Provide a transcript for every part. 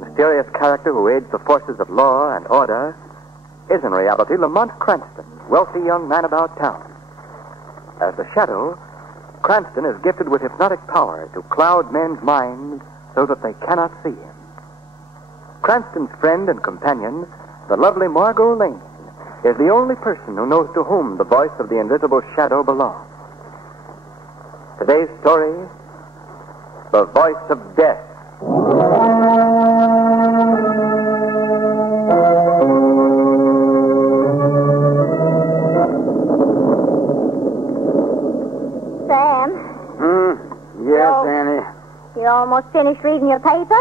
Mysterious character who aids the forces of law and order, is in reality Lamont Cranston, wealthy young man about town. As the Shadow, Cranston is gifted with hypnotic power to cloud men's minds so that they cannot see him. Cranston's friend and companion, the lovely Margot Lane, is the only person who knows to whom the voice of the invisible Shadow belongs. Today's story, The Voice of Death. Yes, Annie. You almost finished reading your paper?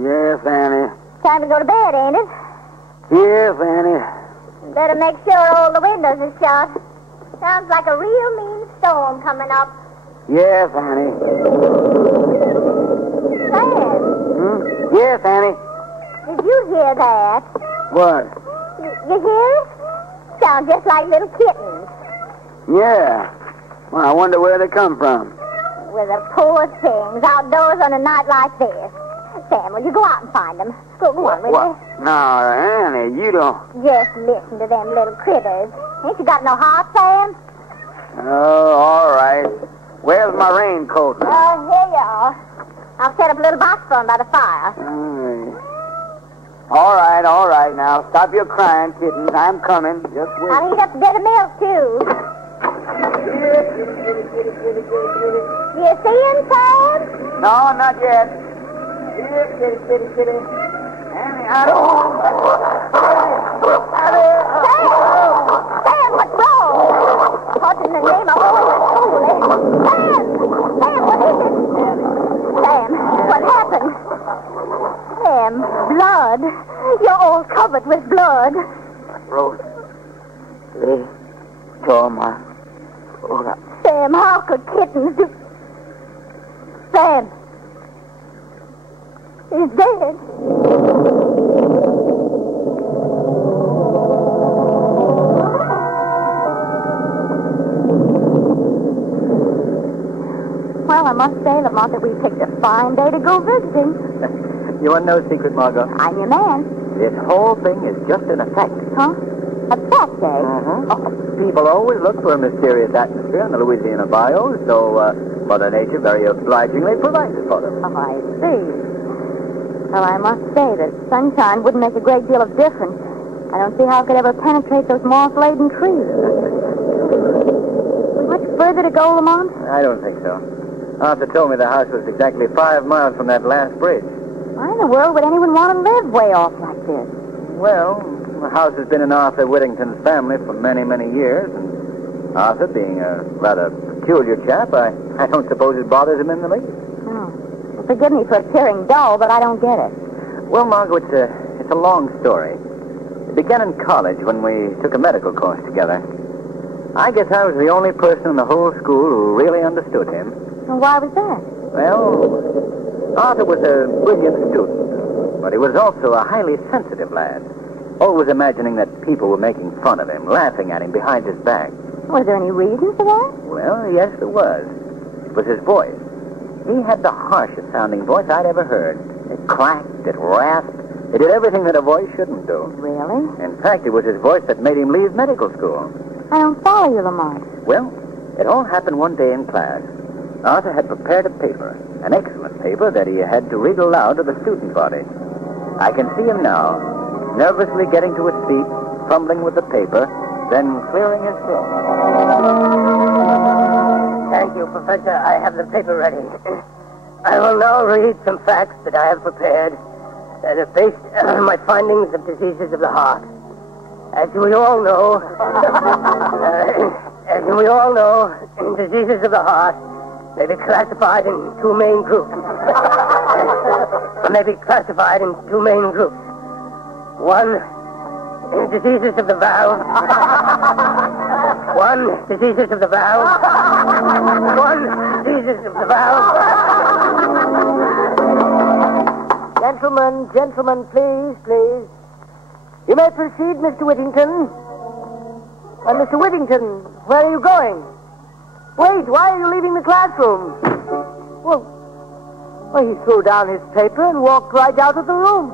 Yes, Annie. Time to go to bed, ain't it? Yes, Annie. Better make sure all the windows are shut. Sounds like a real mean storm coming up. Yes, Annie. Sam. Yes, Annie. Did you hear that? What? You hear it? Sounds just like little kittens. Yeah. Well, I wonder where they come from. With the poor things outdoors on a night like this. Sam, will you go out and find them? Go on, will you? No, Annie, you don't. Just listen to them little critters. Ain't you got no heart, Sam? Oh, all right. Where's my raincoat now? Here you are. I'll set up a little box for 'em by the fire. All right. Now, stop your crying, kittens. I'm coming. Just wait. I'll heat up a bit of milk, too. You see him, Sam? No, not yet. Here, kitty. Annie, I don't... Sam, what's wrong? What in the name of all that's holy? Sam, what is it? Sam, what happened? Sam, blood. You're all covered with blood. Rose. They tore my... Sam, how could kittens do... Sam. He's dead. Well, I must say, Lamont, that we picked a fine day to go visiting. You want no secret, Margot? I'm your man. This whole thing is just an effect. Huh? A fact, eh? People always look for a mysterious atmosphere in the Louisiana bayous, so Mother Nature very obligingly provided for them. Oh, I see. Well, I must say that sunshine wouldn't make a great deal of difference. I don't see how it could ever penetrate those moss-laden trees. Much further to go, Lamont? I don't think so. Arthur told me the house was exactly 5 miles from that last bridge. Why in the world would anyone want to live way off like this? Well, the house has been in Arthur Wittington's family for many, many years, and Arthur, being a rather peculiar chap, I don't suppose it bothers him in the least. Oh. Well, forgive me for appearing dull, but I don't get it. Well, Margot, it's a long story. It began in college when we took a medical course together. I guess I was the only person in the whole school who really understood him. Well, why was that? Well, Arthur was a brilliant student, but he was also a highly sensitive lad, always imagining that people were making fun of him, laughing at him behind his back. Was there any reason for that? Well, yes, there was. It was his voice. He had the harshest sounding voice I'd ever heard. It clacked, it rasped, it did everything that a voice shouldn't do. Really? In fact, it was his voice that made him leave medical school. I don't follow you, Lamont. Well, it all happened one day in class. Arthur had prepared a paper, an excellent paper that he had to read aloud to the student body. I can see him now, nervously getting to his feet, fumbling with the paper, then clearing his throat. Thank you, Professor. I have the paper ready. I will now read some facts that I have prepared that are based on my findings of diseases of the heart. As we all know, diseases of the heart may be classified in two main groups. One, diseases of the valve. One, diseases of the valve. Gentlemen, please. You may proceed, Mr. Wittington. Mr. Wittington, where are you going? Wait, why are you leaving the classroom? Well, he threw down his paper and walked right out of the room.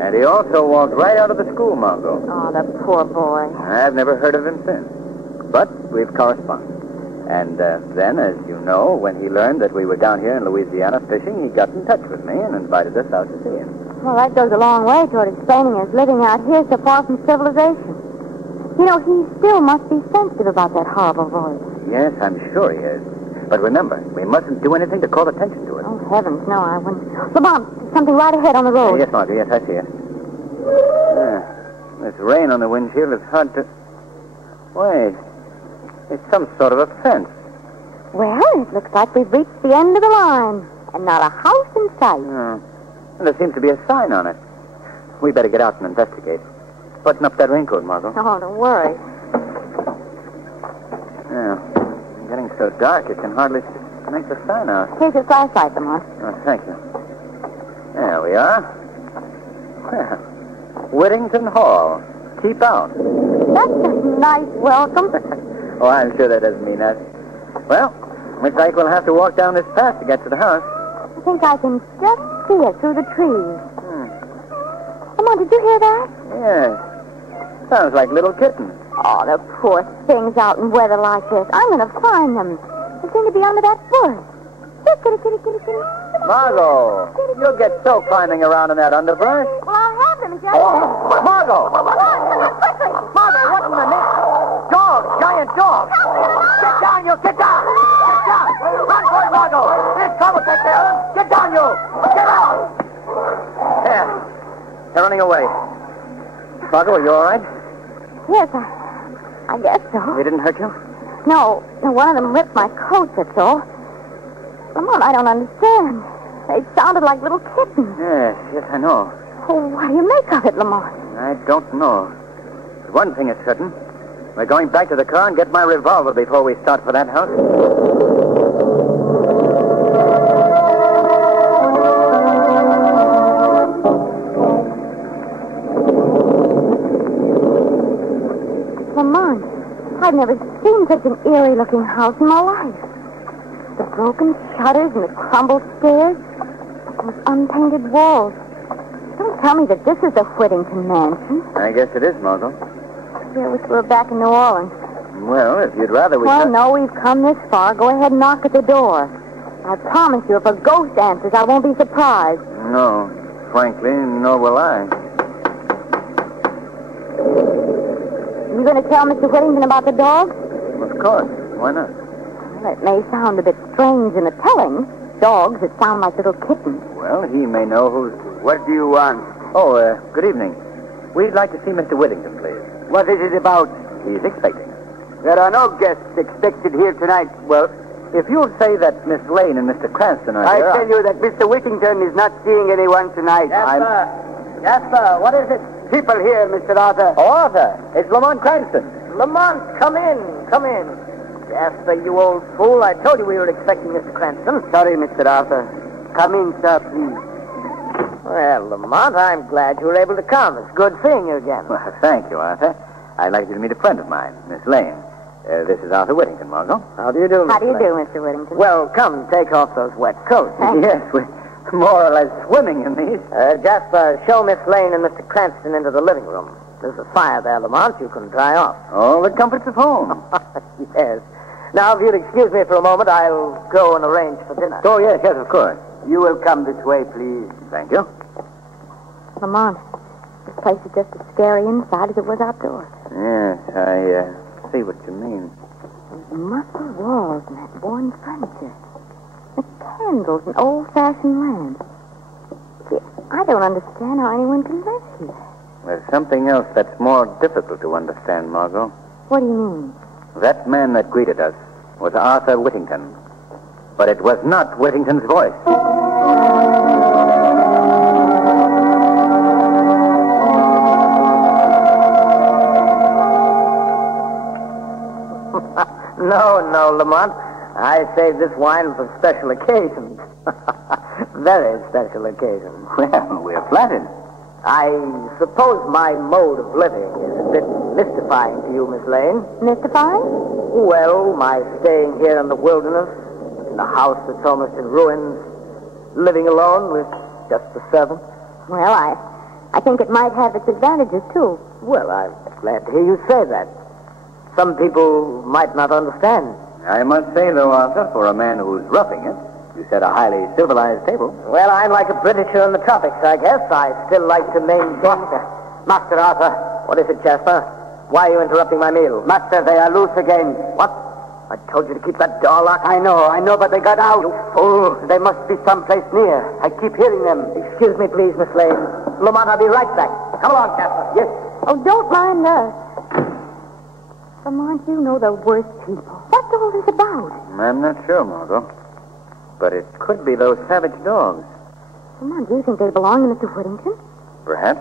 And he also walked right out of the school, Margot. Oh, the poor boy. I've never heard of him since. But we've corresponded. And then, as you know, when he learned that we were down here in Louisiana fishing, he got in touch with me and invited us out to see him. Well, that goes a long way toward explaining his living out here so far from civilization. You know, he still must be sensitive about that horrible voice. Yes, I'm sure he is. But remember, we mustn't do anything to call attention to it. Oh, heavens, no, I wouldn't. Lamont, there's something right ahead on the road. Yes, Margot, yes, I see it. This rain on the windshield is hard to... Wait. It's some sort of a fence. Well, it looks like we've reached the end of the line, and not a house in sight. Oh. And there seems to be a sign on it. We better get out and investigate. Button up that raincoat, Margot. Oh, don't worry. Yeah. It's getting so dark, it can hardly make the sign out. Here's your flashlight, Lamont. Oh, thank you. There we are. Well, Wittington Hall. Keep out. That's a nice welcome. Oh, I'm sure that doesn't mean that. Well, looks like we'll have to walk down this path to get to the house. I think I can just see it through the trees. Lamont, did you hear that? Yes. Sounds like little kittens. Oh, the poor things out in weather like this. I'm going to find them. They seem to be under that bush. Here, kitty. Margot, you'll get so climbing around in that underbrush. Well, I'll have them just... Margot! Come on, quickly! Margot, what in the name? Dog! Giant dog! Get down, you! Get down! Get down! Run for it, Margot! There's trouble back there! Get down, you! Get out! There. They're running away. Margot, are you all right? Yes, I guess so. They didn't hurt you? No, one of them ripped my coat, that's all. Lamont, I don't understand. They sounded like little kittens. Yes, I know. Oh, what do you make of it, Lamont? I don't know. But one thing is certain. We're going back to the car and get my revolver before we start for that house. Lamont, I've never seen such an eerie-looking house in my life. The broken shutters and the crumbled stairs, those unpainted walls. Don't tell me that this is the Wittington mansion. I guess it is, Margot. Yeah, I wish we were back in New Orleans. Well, if you'd rather we... Well, no, we've come this far. Go ahead and knock at the door. I promise you, if a ghost answers, I won't be surprised. No. Frankly, nor will I. You going to tell Mr. Wittington about the dog? Of course. Why not? Well, it may sound a bit strange in the telling. Dogs that sound like little kittens. Well, he may know who's... What do you want? Oh, good evening. We'd like to see Mr. Wittington, please. What is it about? He's expecting us. There are no guests expected here tonight. Well, if you'll say that Miss Lane and Mr. Cranston are here... I tell you that Mr. Wittington is not seeing anyone tonight. Jasper, what is it? People here, Mr. Arthur. Oh, Arthur, it's Lamont Cranston. Lamont, come in. Jasper, you old fool. I told you we were expecting Mr. Cranston. Sorry, Mr. Arthur. Come in, sir, please. Well, Lamont, I'm glad you were able to come. It's good seeing you again. Well, thank you, Arthur. I'd like you to meet a friend of mine, Miss Lane. This is Arthur Wittington, Margot. How do you do, Mr. How do you Lane? do, Mr. Whittington? Well, come, take off those wet coats. Yes, we're more or less swimming in these. Jasper, show Miss Lane and Mr. Cranston into the living room. There's a fire there, Lamont. You can dry off. All the comforts of home. Yes. Now, if you'll excuse me for a moment, I'll go and arrange for dinner. Oh, yes, of course. You will come this way, please. Thank you. Lamont, this place is just as scary inside as it was outdoors. Yes, I see what you mean. Those musty walls and that worn furniture. The candles and old-fashioned lamps. Gee, I don't understand how anyone can live here. There's something else that's more difficult to understand, Margot. What do you mean? That man that greeted us was Arthur Wittington. But it was not Wittington's voice. No, Lamont. I saved this wine for special occasions. Very special occasions. Well, we're flattered. I suppose my mode of living is a bit mystifying to you, Miss Lane. Mystifying? Well, my staying here in the wilderness, in a house that's almost in ruins, living alone with just the servant. Well, I think it might have its advantages, too. Well, I'm glad to hear you say that. Some people might not understand. I must say, though, Arthur, for a man who's roughing it, you set a highly civilized table. Well, I'm like a Britisher in the tropics, I guess. I still like to maintain... Master Arthur. What is it, Jasper? Why are you interrupting my meal? Master, they are loose again. What? I told you to keep that door locked. I know, but they got out. You fool. They must be someplace near. I keep hearing them. Excuse me, please, Miss Lane. Lamont, I'll be right back. Come along, Jasper. Yes. Oh, don't mind us. Lamont, you know the worst people. What's all this about? I'm not sure, Margot. But it could be those savage dogs. Lamont, do you think they belong to Mr. Wittington? Perhaps.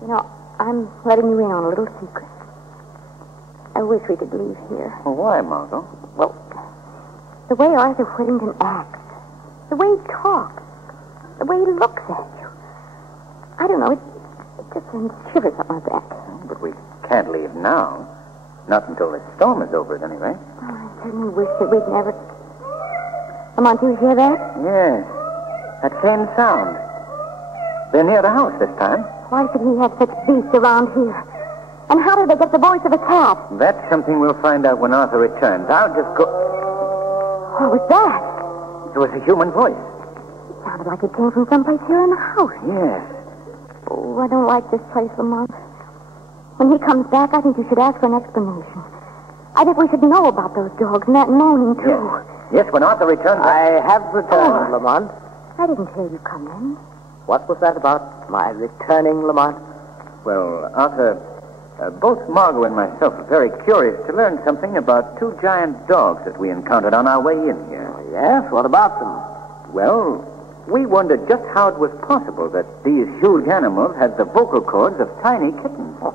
You know, I'm letting you in on a little secret. I wish we could leave here. Well, why, Margot? Well, the way Arthur Wittington acts, the way he talks, the way he looks at you. I don't know, it just sends shivers up my back. But we can't leave now. Not until the storm is over, at any rate. Oh, I certainly wish that we'd never... Lamont, do you hear that? Yes. That same sound. They're near the house this time. Why should he have such beasts around here? And how did they get the voice of a cat? That's something we'll find out when Arthur returns. I'll just go... What was that? It was a human voice. It sounded like it came from someplace here in the house. Yes. Oh, I don't like this place, Lamont. When he comes back, I think you should ask for an explanation. I think we should know about those dogs and that moaning, too. Yes, when Arthur returns... I have returned, Lamont. I didn't hear you come in. What was that about, my returning, Lamont? Well, Arthur, both Margot and myself are very curious to learn something about two giant dogs that we encountered on our way in here. Oh, yes? What about them? Well, we wondered just how it was possible that these huge animals had the vocal cords of tiny kittens. Oh,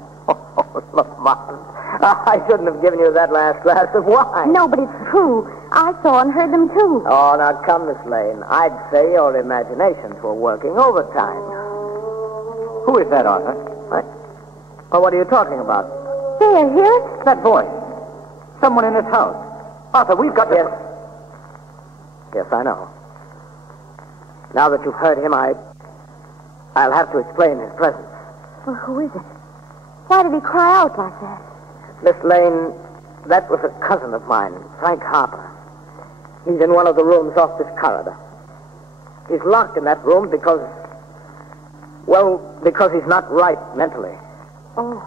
Lamont. I shouldn't have given you that last glass of wine. No, but it's true. I saw and heard them, too. Oh, now come, Miss Lane. I'd say your imaginations were working overtime. Who is that, Arthur? Well, what are you talking about? There, hear it? That voice. Someone in this house. Arthur, we've got to... Yes, I know. Now that you've heard him, I'll have to explain his presence. Well, who is it? Why did he cry out like that? Miss Lane, that was a cousin of mine, Frank Harper. He's in one of the rooms off this corridor. He's locked in that room because he's not right mentally. Oh.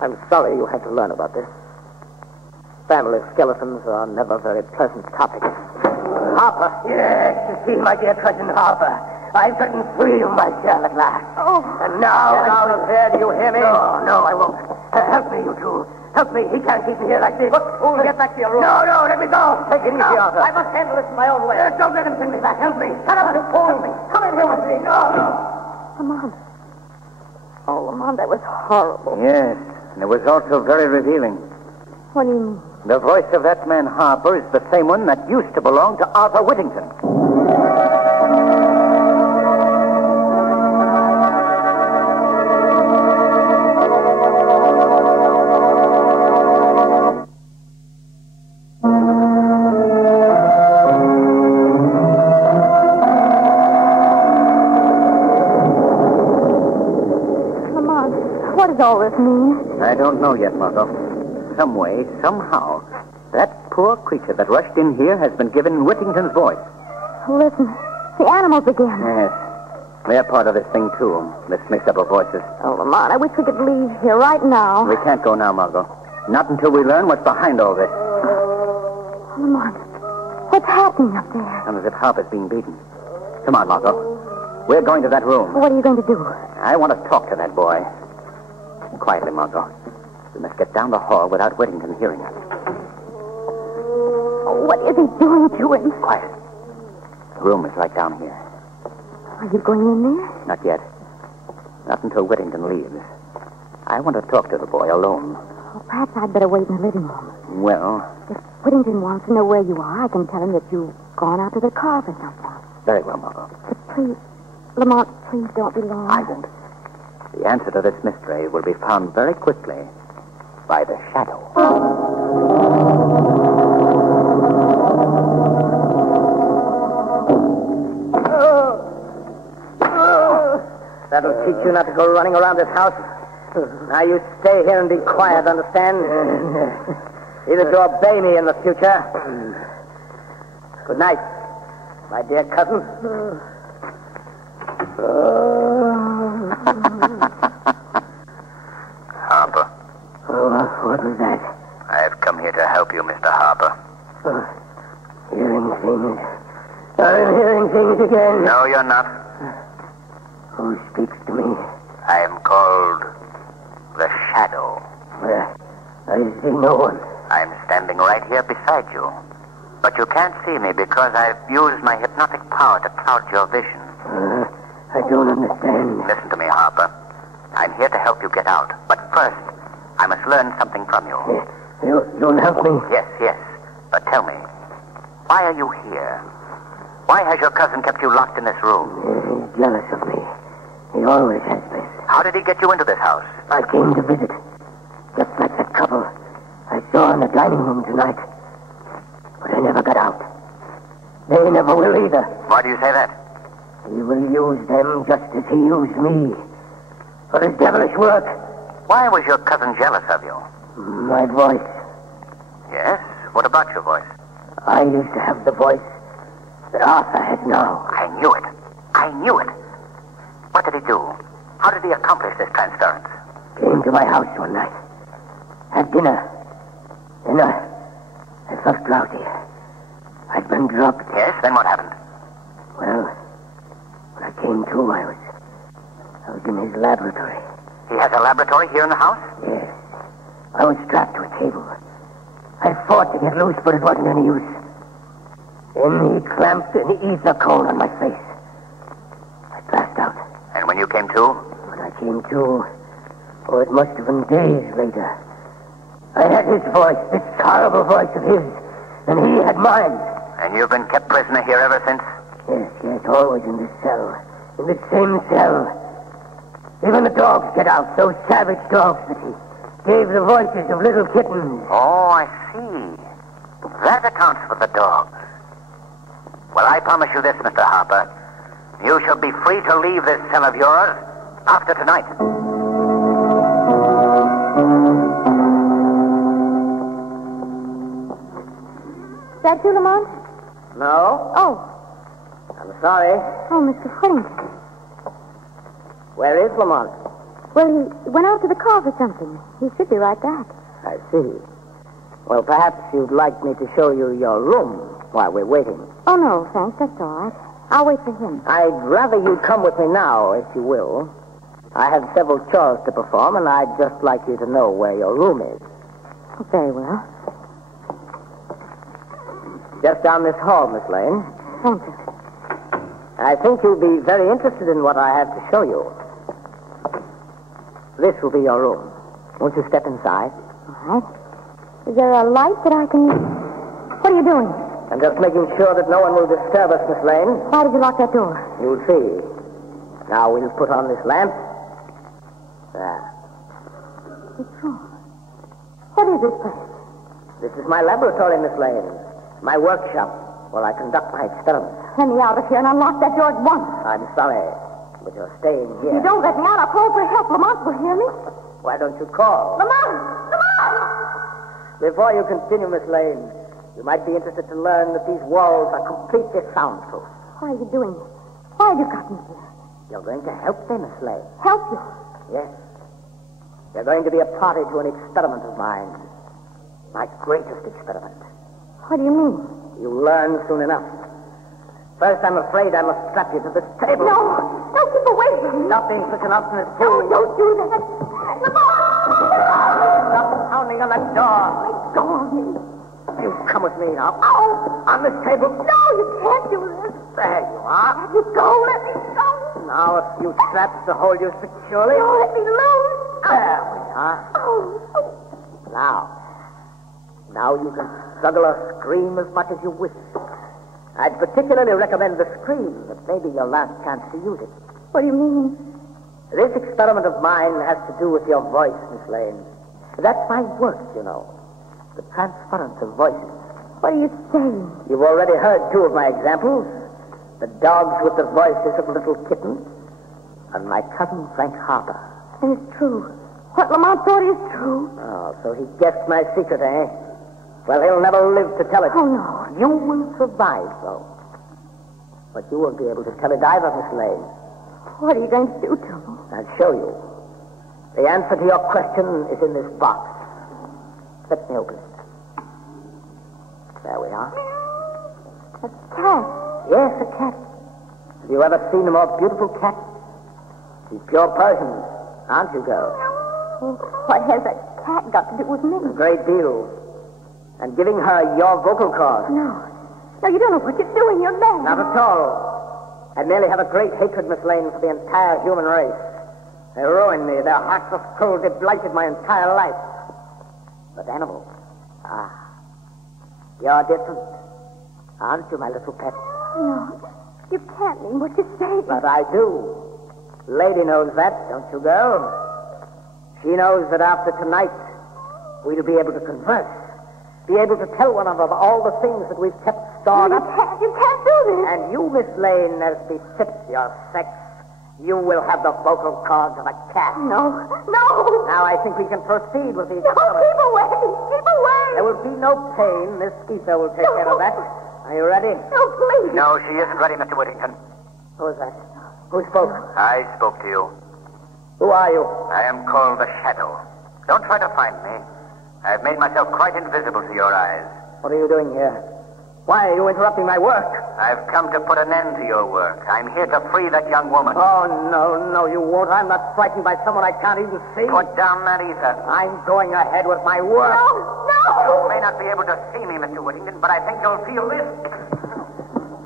I'm sorry you had to learn about this. Family skeletons are never very pleasant topics. Harper. Yes, you see, my dear cousin Harper, I've gotten free of my shell at last. Oh. And now... Get out of here, do you hear me? No, I won't. Help me, you two. Help me. He can't keep me here like this. Look, fool, get back to your room. No, let me go. Take it easy, Arthur. I must handle this my own way. Don't let him send me back. Help me. Shut up, you fool. Help me. Come in here with me. No. Lamont. Oh, Lamont, that was horrible. Yes, and it was also very revealing. What do you mean? The voice of that man Harper is the same one that used to belong to Arthur Wittington. Lamont, what does all this mean? I don't know yet, Margot. Some way, somehow, that poor creature that rushed in here has been given Wittington's voice. Listen, the animals again. Yes. They're part of this thing, too, this mix-up of voices. Oh, Lamont, I wish we could leave here right now. We can't go now, Margot. Not until we learn what's behind all this. Lamont, what's happening up there? Sounds as if Harper's being beaten. Come on, Margot. We're going to that room. What are you going to do? I want to talk to that boy. Quietly, Margot. We must get down the hall without Wittington hearing us. Oh, what is he doing to him? Quiet. The room is right down here. Are you going in there? Not yet. Not until Wittington leaves. I want to talk to the boy alone. Oh, perhaps I'd better wait in the living room. Well, If Whittington wants to know where you are, I can tell him that you've gone out to the car for something. very well, Margot. But please, Lamont, please don't be long. I won't. The answer to this mystery will be found very quickly by the shadow. That'll teach you not to go running around this house. Now you stay here and be quiet, understand? Either to obey me in the future. Good night, my dear cousin. Harper. What was that? I've come here to help you, Mr. Harper. Hearing things. I'm hearing things again. No, you're not. Who speaks to me? I am called the Shadow. I see no one. I'm standing right here beside you. But you can't see me because I've used my hypnotic power to cloud your vision. I don't understand. Listen to me, Harper. I'm here to help you get out. But first, I must learn something from you. You'll help me? Yes. But tell me, why are you here? Why has your cousin kept you locked in this room? He's jealous of me. He always has been. How did he get you into this house? I came to visit. Just like that couple I saw in the dining room tonight. But I never got out. They never will either. Why do you say that? He will use them just as he used me. For his devilish work. Why was your cousin jealous of you? My voice. Yes? What about your voice? I used to have the voice that Arthur has now. I knew it. What did he do? How did he accomplish this transference? Came to my house one night. Had dinner. Then I felt drowsy. I'd been drugged. Yes, then what happened? Well, when I came to, I was in his laboratory. He has a laboratory here in the house? Yes. I was strapped to a table. I fought to get loose, but it wasn't any use. Then he clamped an ether cone on my face. I passed out. And when you came to? When I came to, it must have been days later. I had his voice, this horrible voice of his, and he had mine. And you've been kept prisoner here ever since? Yes, always in this cell. In this same cell. Even the dogs get out, those savage dogs that he gave the voices of little kittens. Oh, I see. That accounts for the dogs. Well, I promise you this, Mr. Harper. You shall be free to leave this cell of yours after tonight. Is that you, Lamont? No? Oh. I'm sorry. Oh, Mr. Whittington. Where is Lamont? Well, he went out to the car for something. He should be right back. I see. Well, perhaps you'd like me to show you your room while we're waiting. Oh, no, thanks. That's all right. I'll wait for him. I'd rather you come with me now, if you will. I have several chores to perform, and I'd just like you to know where your room is. Oh, very well. Just down this hall, Miss Lane. Thank you. I think you'll be very interested in what I have to show you. This will be your room. Won't you step inside? All right. Is there a light that I can... What are you doing? I'm just making sure that no one will disturb us, Miss Lane. Why did you lock that door? You'll see. Now we'll put on this lamp. There. It's wrong. What is this place? This is my laboratory, Miss Lane. My workshop, where I conduct my experiments. Let me out of here and unlock that door at once. I'm sorry, but you're staying here. If you don't let me out, I'll call for help. Lamont will hear me. Why don't you call? Lamont! Lamont! Before you continue, Miss Lane, you might be interested to learn that these walls are completely soundproof. Why are you doing this? Why have you got me here? You're going to help me, Miss Lane. Help you? Yes. You're going to be a party to an experiment of mine. My greatest experiment. What do you mean? You'll learn soon enough. First, I'm afraid I must strap you to this table. No, keep away from me. Stop being such an obstinate No, fool. don't do that. Lamont! Stop pounding on that door. Let go of me. You come with me now. Oh. On this table. No, you can't do this. There you are. Let me go. Let me go. Now a few straps to hold you securely. No, let me loose. There we are. Oh. Now you can struggle or scream as much as you wish. I'd particularly recommend the scream. It may be your last chance to use it. What do you mean? This experiment of mine has to do with your voice, Miss Lane. That's my work, you know. The transference of voices. What are you saying? You've already heard two of my examples. The dogs with the voices of little kittens, and my cousin Frank Harper. And it's true. What Lamont thought is true. Oh, so he guessed my secret, eh? Well, he'll never live to tell it. Oh, no. You will survive, though. But you won't be able to tell it either, Miss Lane. What are you going to do to me? I'll show you. The answer to your question is in this box. Let me open it. There we are. A cat. Yes, a cat. Have you ever seen a more beautiful cat? She's pure Persian, aren't you, girl? What has a cat got to do with me? A great deal. And giving her your vocal cords. No, you don't know what you're doing. You're mad. Not at all. I merely have a great hatred, Miss Lane, for the entire human race. They ruined me. Their hearts of cruelty blighted my entire life. But animals, you're different. Aren't you, my little pet? No, you can't mean what you're saying. But I do. Lady knows that, don't you, girl? She knows that after tonight, we'll be able to converse. Be able to tell one another all the things that we've kept stored up. You can't do this. And you, Miss Lane, as befits your sex, you will have the vocal cords of a cat. No. Now I think we can proceed with the No, experiment. keep away. There will be no pain. This ether will take care of that. Are you ready? No, please. No, she isn't ready, Mr. Wittington. Who is that? Who spoke? I spoke to you. Who are you? I am called the Shadow. Don't try to find me. I've made myself quite invisible to your eyes. What are you doing here? Why are you interrupting my work? I've come to put an end to your work. I'm here to free that young woman. Oh, no, you won't. I'm not frightened by someone I can't even see. Put down that ether. I'm going ahead with my work. No. You may not be able to see me, Mr. Whittington, but I think you'll feel this.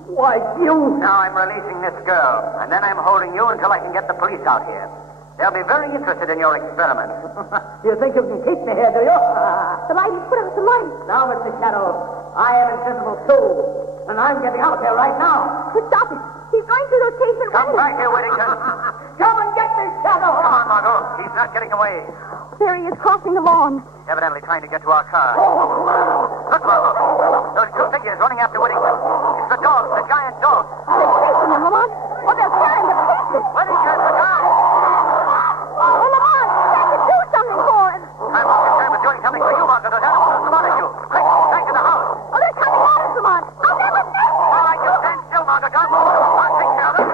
Why, you... Now I'm releasing this girl, and then I'm holding you until I can get the police out here. They'll be very interested in your experiment. You think you can keep me here, do you? The light. Put out the light. Now, Mr. Shadow, I am invisible, too. And I'm getting out here right now. Stop it. He's going through those cases. Come back here, Whittington. Come and get me, Shadow. Come on, Margot. He's not getting away. There he is, crossing the lawn. Evidently trying to get to our car. Look, Margot. Those two figures running after Whittington. It's the dogs, the giant dogs. They're chasing him, Lamont. Oh, they're tearing to pieces. Whittington, look out. Oh, Lamont, you have to do something for him. I'm more concerned with doing something for you, Margot. Those animals have spotted you. Quick, back to the house. Oh, they're coming at us, Lamont. I'll never see him. All right, you stand still, Margot. I'll take care of them.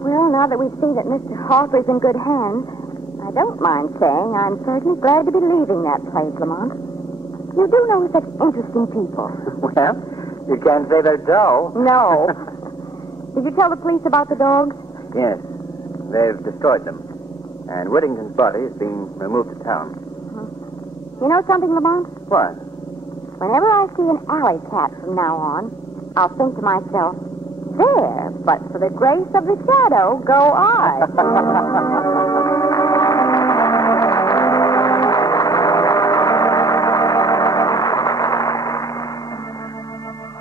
Well, now that we see that Mr. Harper's in good hands, I don't mind saying I'm certainly glad to be leaving that place, Lamont. You do know such interesting people. Well, you can't say they're dull. No. Did you tell the police about the dogs? Yes. They've destroyed them. And Whittington's body is being removed to town. You know something, Lamont? What? Whenever I see an alley cat from now on, I'll think to myself, there, but for the grace of the shadow, go I.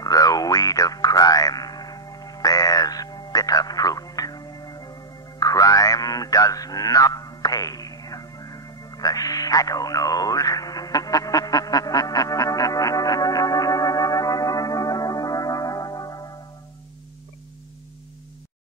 The weed of crime bears bitter fruit. Crime does not pay. The shadow knows.